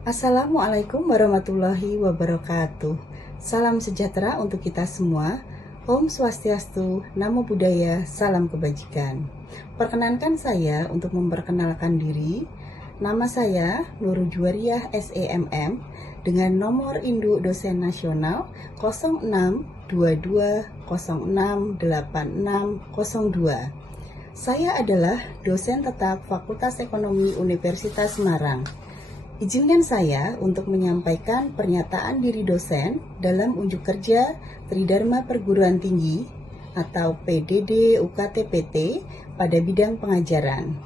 Assalamualaikum warahmatullahi wabarakatuh. Salam sejahtera untuk kita semua. Om Swastiastu, Namo Buddhaya, salam kebajikan. Perkenankan saya untuk memperkenalkan diri. Nama saya Nurul Juwariah SEMM dengan nomor induk dosen nasional 0622068602. Saya adalah dosen tetap Fakultas Ekonomi Universitas Semarang. Izinkan saya untuk menyampaikan pernyataan diri dosen dalam unjuk kerja Tridharma Perguruan Tinggi atau PDD UKT-PT pada bidang pengajaran.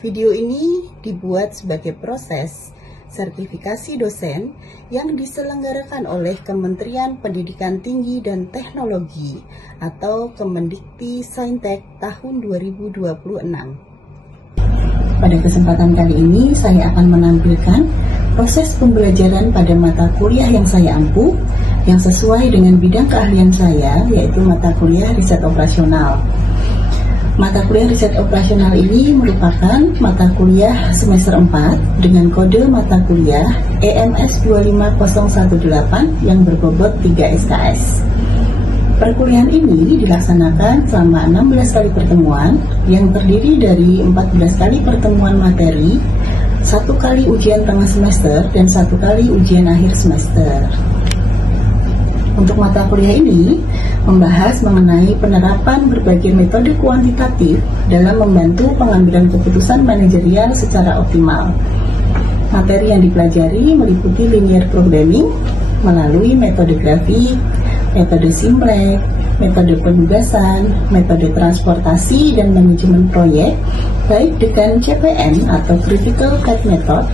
Video ini dibuat sebagai proses sertifikasi dosen yang diselenggarakan oleh Kementerian Pendidikan Tinggi dan Teknologi atau Kemendikti Saintek tahun 2026. Pada kesempatan kali ini, saya akan menampilkan proses pembelajaran pada mata kuliah yang saya ampuh, yang sesuai dengan bidang keahlian saya, yaitu mata kuliah riset operasional. Mata kuliah riset operasional ini merupakan mata kuliah semester 4 dengan kode mata kuliah EMS 25018 yang berbobot 3 SKS. Perkuliahan ini dilaksanakan selama 16 kali pertemuan yang terdiri dari 14 kali pertemuan materi, 1 kali ujian tengah semester, dan 1 kali ujian akhir semester. Untuk mata kuliah ini membahas mengenai penerapan berbagai metode kuantitatif dalam membantu pengambilan keputusan manajerial secara optimal. Materi yang dipelajari meliputi linear programming melalui metode grafik, metode Simplek, metode penugasan, metode transportasi dan manajemen proyek, baik dengan CPM atau Critical Path Method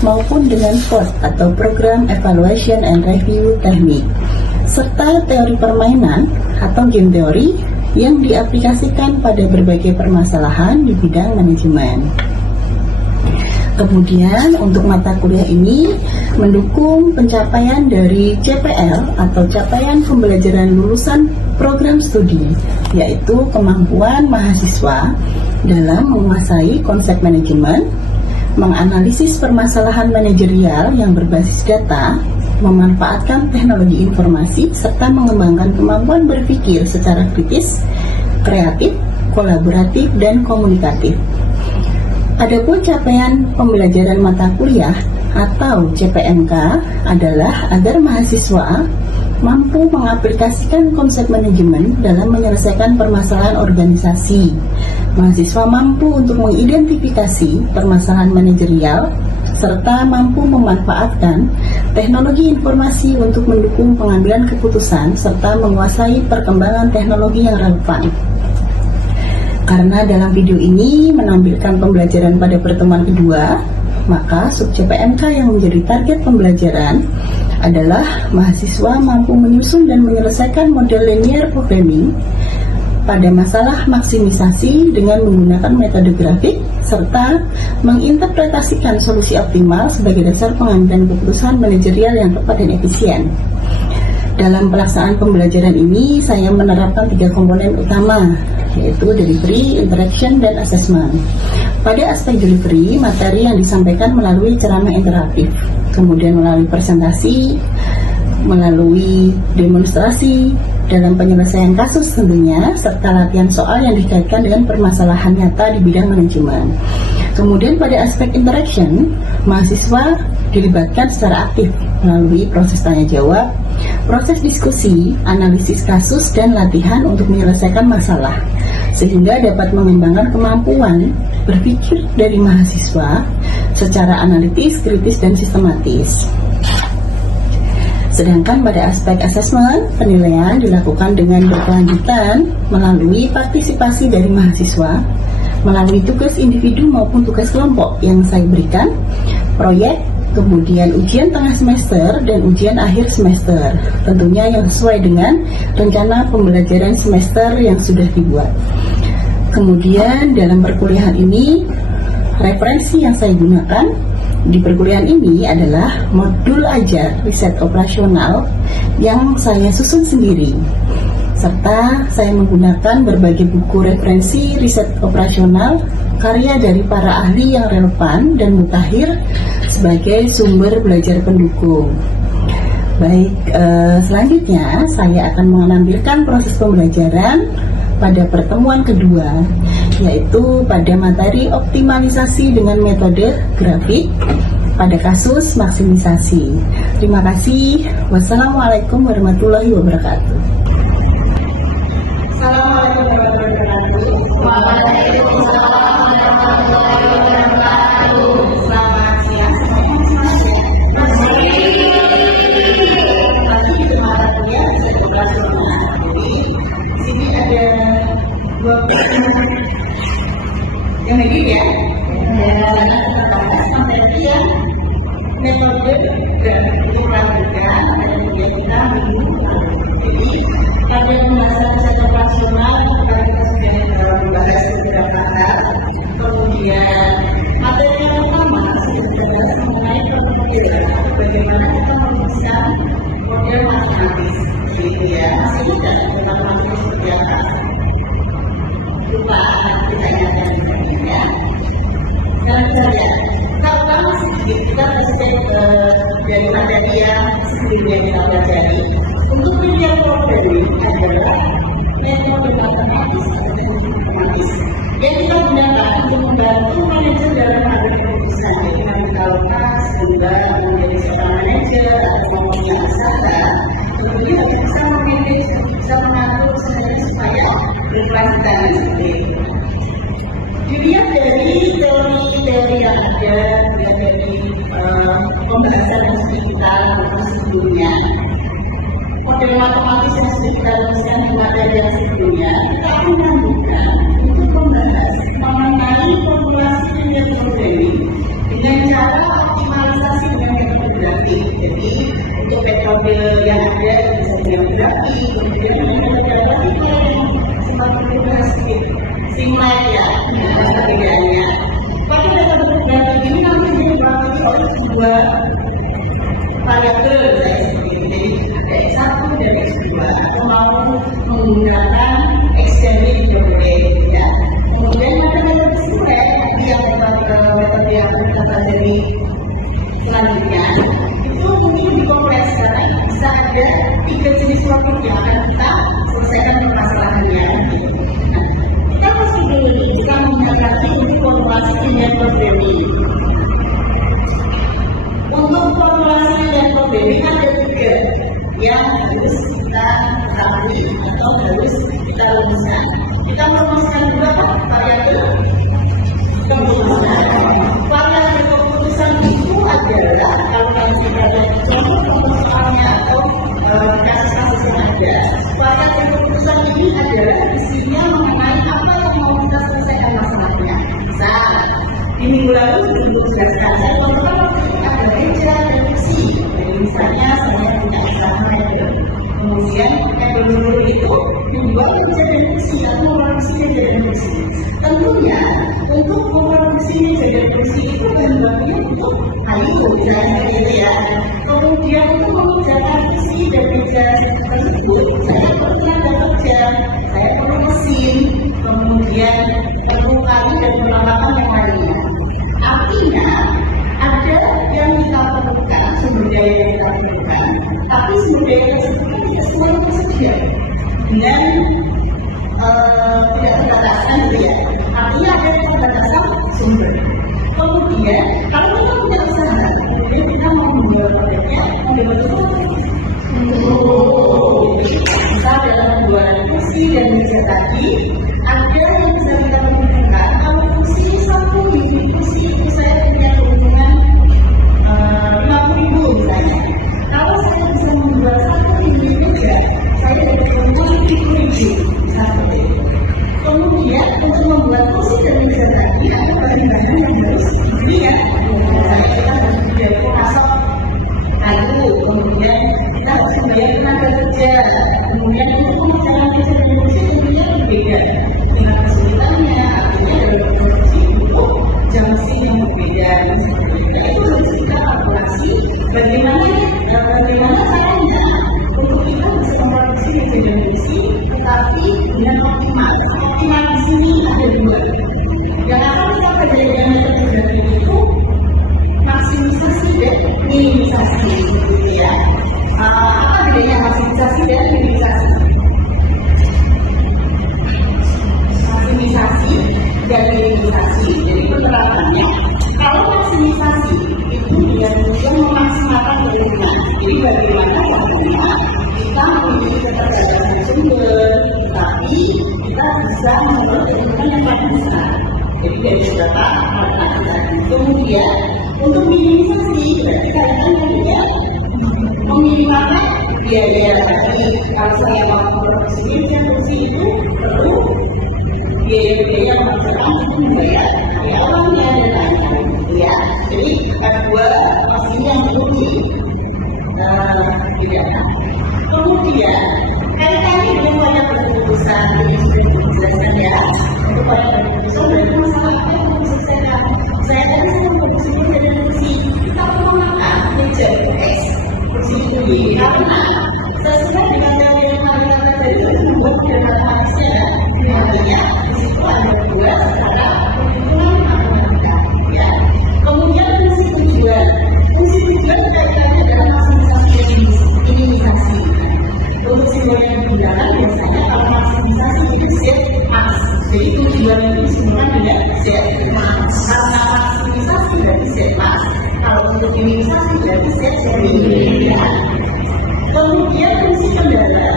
maupun dengan POT atau Program Evaluation and Review Technique, serta teori permainan atau game teori yang diaplikasikan pada berbagai permasalahan di bidang manajemen. Kemudian untuk mata kuliah ini mendukung pencapaian dari CPL atau capaian pembelajaran lulusan program studi, yaitu kemampuan mahasiswa dalam menguasai konsep manajemen, menganalisis permasalahan manajerial yang berbasis data, memanfaatkan teknologi informasi, serta mengembangkan kemampuan berpikir secara kritis, kreatif, kolaboratif, dan komunikatif. Adapun capaian pembelajaran mata kuliah atau CPMK adalah agar mahasiswa mampu mengaplikasikan konsep manajemen dalam menyelesaikan permasalahan organisasi. Mahasiswa mampu untuk mengidentifikasi permasalahan manajerial serta mampu memanfaatkan teknologi informasi untuk mendukung pengambilan keputusan serta menguasai perkembangan teknologi yang relevan. Karena dalam video ini menampilkan pembelajaran pada pertemuan kedua, maka sub CPMK yang menjadi target pembelajaran adalah mahasiswa mampu menyusun dan menyelesaikan model linear programming pada masalah maksimisasi dengan menggunakan metode grafik serta menginterpretasikan solusi optimal sebagai dasar pengambilan keputusan manajerial yang tepat dan efisien. Dalam pelaksanaan pembelajaran ini, saya menerapkan 3 komponen utama, yaitu delivery, interaction, dan assessment. Pada aspek delivery, materi yang disampaikan melalui ceramah interaktif, kemudian melalui presentasi, melalui demonstrasi, dalam penyelesaian kasus tentunya, serta latihan soal yang dikaitkan dengan permasalahan nyata di bidang manajemen. Kemudian pada aspek interaction, mahasiswa dilibatkan secara aktif melalui proses tanya jawab, proses diskusi, analisis kasus, dan latihan untuk menyelesaikan masalah, sehingga dapat mengembangkan kemampuan berpikir dari mahasiswa secara analitis, kritis, dan sistematis. Sedangkan pada aspek asesmen, penilaian dilakukan dengan berkelanjutan melalui partisipasi dari mahasiswa, melalui tugas individu maupun tugas kelompok yang saya berikan, proyek, kemudian ujian tengah semester, dan ujian akhir semester, tentunya yang sesuai dengan rencana pembelajaran semester yang sudah dibuat. Kemudian dalam perkuliahan ini, referensi yang saya gunakan di perkuliahan ini adalah modul ajar riset operasional yang saya susun sendiri, serta saya menggunakan berbagai buku referensi riset operasional karya dari para ahli yang relevan dan mutakhir sebagai sumber belajar pendukung. Baik, selanjutnya saya akan menampilkan proses pembelajaran pada pertemuan kedua, yaitu pada materi optimalisasi dengan metode grafik pada kasus maksimisasi. Terima kasih. Wassalamualaikum warahmatullahi wabarakatuh. Assalamualaikum warahmatullahi wabarakatuh. Waalaikumsalam warahmatullahi wabarakatuh. Selamat siang semuanya. Tadi di mata kuliah saya operasional. Jadi di sini ada dua yang lagi ya. Materi yang metode untuk melakukan kemudian kita jadi pada pembahasan riset operasional kita sudah membahas beberapa hal. Kemudian materi yang pertama sudah dibahas mengenai pemikiran bagaimana kita merumuskan model matematis. Jadi ya masih tidak tentang matematis seperti apa. Lupa kita ingatkan ya. Sekarang kita lihat. Kalau sedikit kita belajar dari materi yang sebelumnya kita pelajari. Untuk pilihan programming adalah metode matematis yang kita gunakan untuk membantu manajer dalam mengambil keputusan. Jadi nanti kalau pas juga menjadi seorang manajer atau punya usaha, kemudian harus bisa memanage, bisa mengatur sebenarnya supaya berkelanjutan seperti itu. Dilihat dari teori-teori yang ada, dari pembahasan yang sudah kita lakukan sebelumnya, model matematis yang sudah kita rumuskan di materi yang sebelumnya, kita akan melanjutkan untuk membahas mengenai formulasi linear programming dengan cara optimalisasi dengan metode grafik. Jadi untuk metode yang ada bisa dengan grafik, kemudian metode grafik yang sempat kita bahas sedikit. Simulate ya, perbedaannya. Pada metode grafik ini nanti dibagi oleh dua variabel saya seperti ini. Jadi ada X1 dan X2 atau mau menggunakan X dari boleh ya. Kemudian ada metode simulate yang metode yang kita pelajari selanjutnya itu mungkin lebih kompleks karena bisa ada 3 jenis problem yang akan kita selesaikan permasalahannya. Kita menggunakan untuk formulasi linear programming. Untuk formulasi linear programming ada 3 yang harus kita ketahui atau harus kita rumuskan. Kita merumuskan juga variabel keputusan. Variabel keputusan itu adalah kalau kita lihat contoh soalnya atau kasus-kasus yang ada. Variabel keputusan ini adalah isinya mengenai apa yang mau kita selesaikan masalahnya. Misal, di minggu lalu sudah dijelaskan, saya contohkan ada meja dan kursi. Jadi misalnya saya punya usaha mebel. Kemudian mebel itu dibuat meja dan kursi atau memproduksi meja dan kursi. Tentunya untuk memproduksi meja dan kursi itu bahan bakunya untuk kayu, misalnya gitu ya. Kemudian untuk mengerjakan kursi dan meja tersebut, saya perlu tenaga kerja, saya perlu mesin, kemudian perlu kayu dan perlengkapan yang lainnya. Artinya ada yang kita perlukan, sumber daya yang kita perlukan, tapi sumber daya tersebut tidak semuanya tersedia dengan tidak terbatasan gitu ya. Artinya ada keterbatasan sumber. Kemudian kalau kita punya usaha, kemudian kita mau menjual produknya, mau dibantu misal dalam pembuatan kursi dan meja tadi ada yang bisa kita perhitungkan. Kalau kursi satu unit kursi itu saya punya keuntungan 50.000 misalnya. Kalau saya bisa membuat satu unit meja, saya dapat keuntungan 70.000 satu. Kemudian untuk membuat kursi dan meja tadi ada bahan-bahan yang harus dibeli ya. Misalnya kita harus beli pasok kayu, kemudian kita harus membayar tenaga kerja, kemudian untuk pemasaran meja dan kursi tentunya berbeda. bagaimana caranya kita memiliki keterbatasan sumber, tapi kita bisa membuat keuntungan yang paling besar. Jadi dari beberapa alternatif. Kemudian untuk minimisasi, berarti kalian punya meminimalkan biaya. Jadi kalau saya mau produksi itu perlu biaya memaksakan itu membayar karyawannya dan lain-lain, ya. Jadi ada dua pastinya yang perlu dibedakan. Kemudian kaitannya dengan pada keputusan ini sudah dijelaskan ya. Untuk pada keputusan berarti masalah apa yang harus diselesaikan. Saya tadi saya memproduksinya dari kursi. Kita menggunakan meja X kursi itu di karena sesuai dengan yang kami katakan tadi itu membuat data manusia. Artinya di situ ada dua secara perhitungan matematika. Ya. Kemudian fungsi tujuan. Fungsi tujuan kaitannya adalah maksimisasi minimisasi. Untuk simbol yang digunakan biasanya kalau maksimisasi itu Z max. Jadi tujuan itu semua dengan Z max. Karena maksimisasi berarti Z max. Kalau untuk minimisasi berarti Z min. Kemudian fungsi kendala.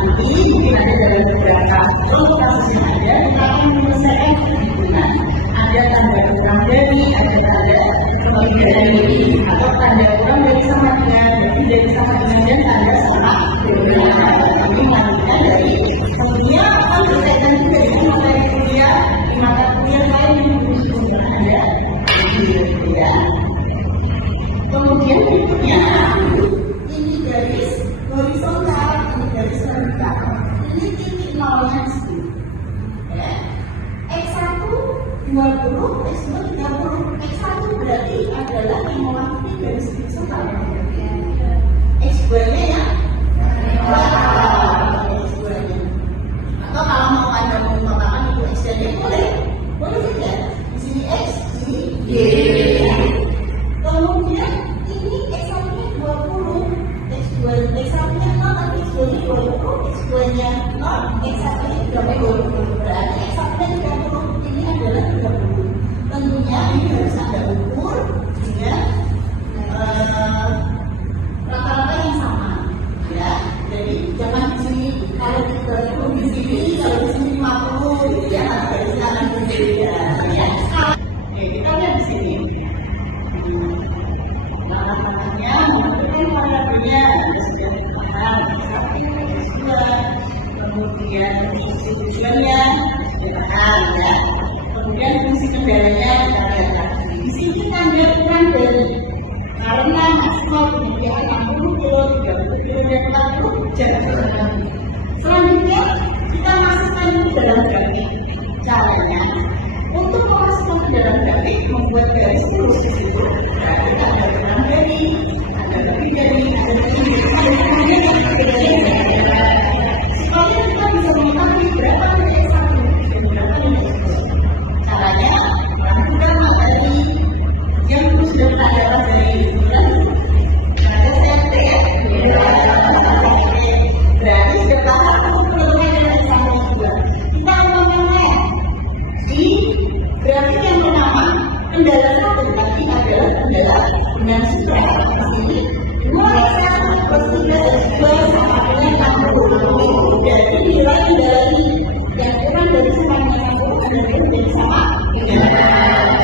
Nanti mungkin ada dalam beberapa contoh kasus yang ada kita akan menyelesaikan perhitungan. Ada tanda kurang dari, ada tanda lebih dari, atau tanda kurang dari sama dengan, berarti dari sama dengan dan tanda sama dengan. Ini melanjutkan dari tentunya akan berkaitan juga dengan materi kuliah di mata kuliah lain yang menunjukkan ada ya. Kemudian berikutnya ini garis horizontal, ini garis vertikal. Ini titik nolnya di sini. Ya. X1 20, X2 30. X1 berarti adalah yang mewakili garis horizontal. X2-nya ya. X2-nya. Atau kalau mau Anda mengutamakan itu X-nya boleh. Boleh saja. Di sini X, di Y. Kemudian ini X1-nya 20, X1-nya 0, tapi X2-nya 20, X2-nya 0, X1-nya 30. Berarti X1-nya 30, ini adalah 30. Tentunya ini harus Anda ukur dengan rata-rata yang sama, ya. Jadi jangan di sini kalau kita di sini, kalau di sini 50, gitu ya. Jadi akan berbeda, ya. Oke, kita lihat di sini. Namanya menentukan variabelnya sudah ditentukan kemudian fungsi tujuannya ditentukan ya. Kemudian fungsi kendalanya kita lihat. Di sini tanda kurang dari karena maksimal penyediaan 60 kilo, 30 kilo dan 40 jarak tertentu. Selanjutnya kita masukkan ke dalam grafik. Caranya untuk memasukkan ke dalam grafik membuat garis lurus di situ. Berarti ada kurang dari, ada lebih dari, ada supaya kita bisa mengetahui berapa dari X1 dan berapa dari X2. Caranya lakukan materi yang sudah kita dapat dari bulan. Ada CFT ya. Berarti sudah paham untuk penentuan dari X1 dan X2. Kita umpamakan di grafik yang pertama kendala satu tadi adalah kendala dengan sutra ini 2x1 plus 3x2 sama dengan 60. Jadi nilai kendala ini yang kurang dari sama dengan 60 dan menjadi sama dengan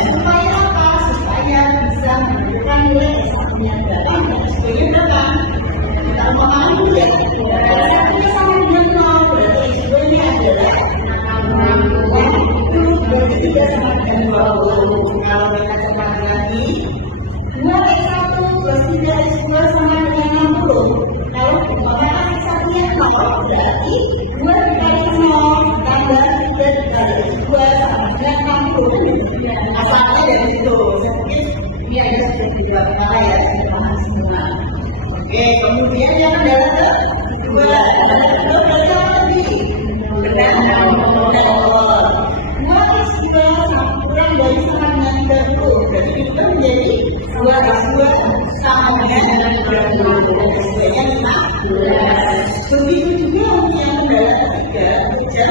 supaya apa? Supaya bisa menentukan nilai S1 yang berapa dan S2-nya berapa. Kita umpamakan dulu ya. S1-nya sama dengan 0, berarti S2-nya adalah 60, berarti 3 sama dengan 20. Kalau kita coba lagi 2x1 plus 3x2 sama dengan 60. Kalau umpamanya X1-nya 0, berarti 2 dikali 0 tambah 3 dikali x2 sama dengan 60. Asalnya dari situ. Saya mungkin ini ada sedikit dua kepala ya, saya paham semua. Oke, kemudian yang kendala kedua. Kendala kedua berarti apa lagi? Benar, 2x2 kurang dari sama dengan 30. Berarti kita menjadi 2x2 sama dengan 30. Dan x2-nya 15. Begitu juga untuk yang kendala ketiga, kerja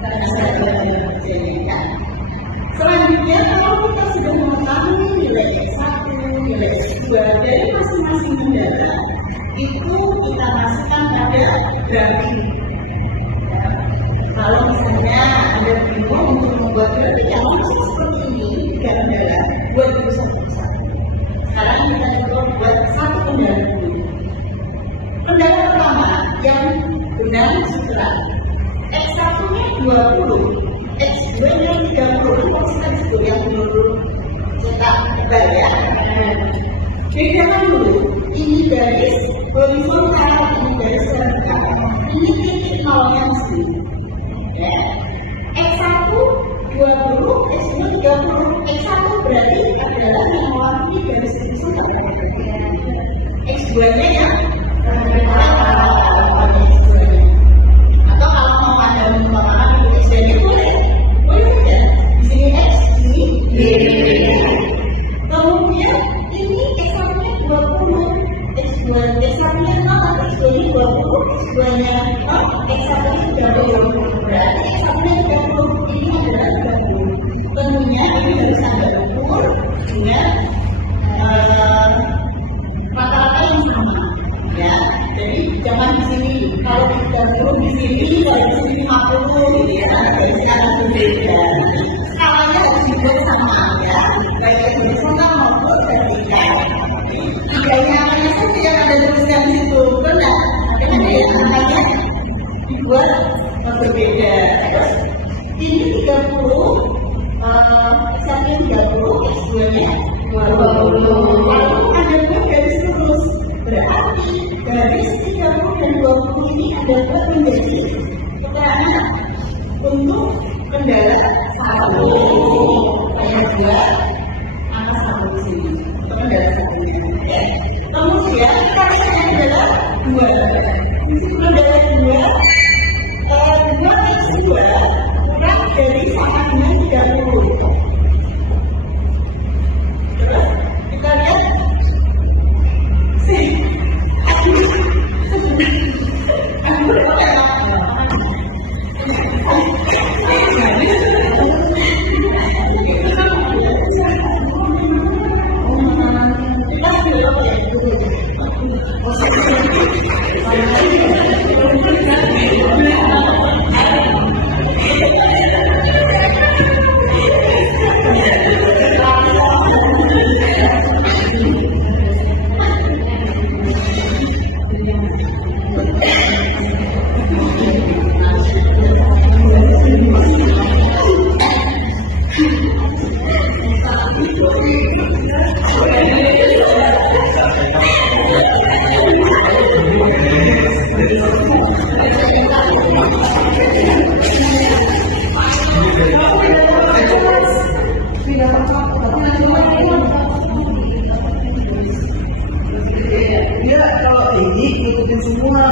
karena saya belajar kerjanya. Selanjutnya, kalau kita sudah mengetahui nilai X1, nilai X2 dari masing-masing kendala, kita berarti. Kalau misalnya Anda bingung untuk membuat grafik yang langsung seperti ini, tiga kendala, buat dulu satu-satu. Sekarang kita coba buat satu kendala dulu. Kendala pertama yang benar susulan. X1-nya 20, X2-nya 30, itu konsisten itu yang menurut cetak tebal ya. Bedakan dulu, ini garis horizontal, ini garis vertikal, ini titik nolnya mesti. Ya. X1 20, X2 30, X1 berarti adalah yang mewakili garis horizontal. X2-nya ya. Atau kalau mau Anda menggunakan X2-nya boleh saja. Di sini X, di sini Y. Kemudian ini X1-nya 20, X1-nya 0, X2-nya 20, X2-nya 0, X1-nya 30. Berarti X1-nya 30, ini adalah 30. Tentunya ini harus Anda ukur dengan rata-rata yang sama. Ya, jadi jangan di sini kalau di 30 di sini, kalau di sini 50 gitu ya. Jadi akan berbeda. Skalanya harus dibuat sama ya, baik yang horizontal maupun vertikal. Tiganya angkanya saja yang ada tuliskan di situ, benar. Tapi ada yang angkanya dibuat berbeda. Terus ini 30, X1-nya 30, X2-nya 20. Kalau Anda buat garis terus, berarti garis 30 dan 20 ini Anda buat menjadi keterangan untuk kendala 1. Yang 2, angka 1 di sini. Untuk kendala 1-nya. Ya. Kemudian kendalanya adalah 2. Di situ kendala 2, 2x2 kurang dari sama dengan 30. Terus kita lihat sih. Ya, kalau ini ikutin semua.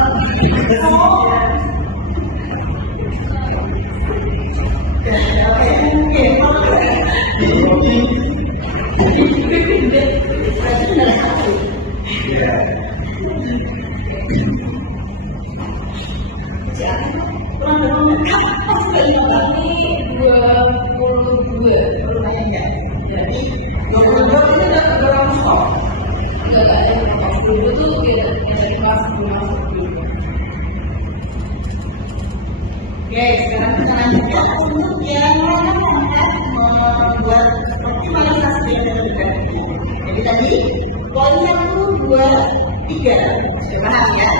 Lumayan ya. Jadi 22 ini udah berapa stop? Enggak ada yang kelas 10 tuh beda dari kelas 10 Oke, sekarang kita lanjutkan untuk yang membuat optimalisasi data bergabung. Jadi tadi poin 1, 2, 3 sudah paham ya?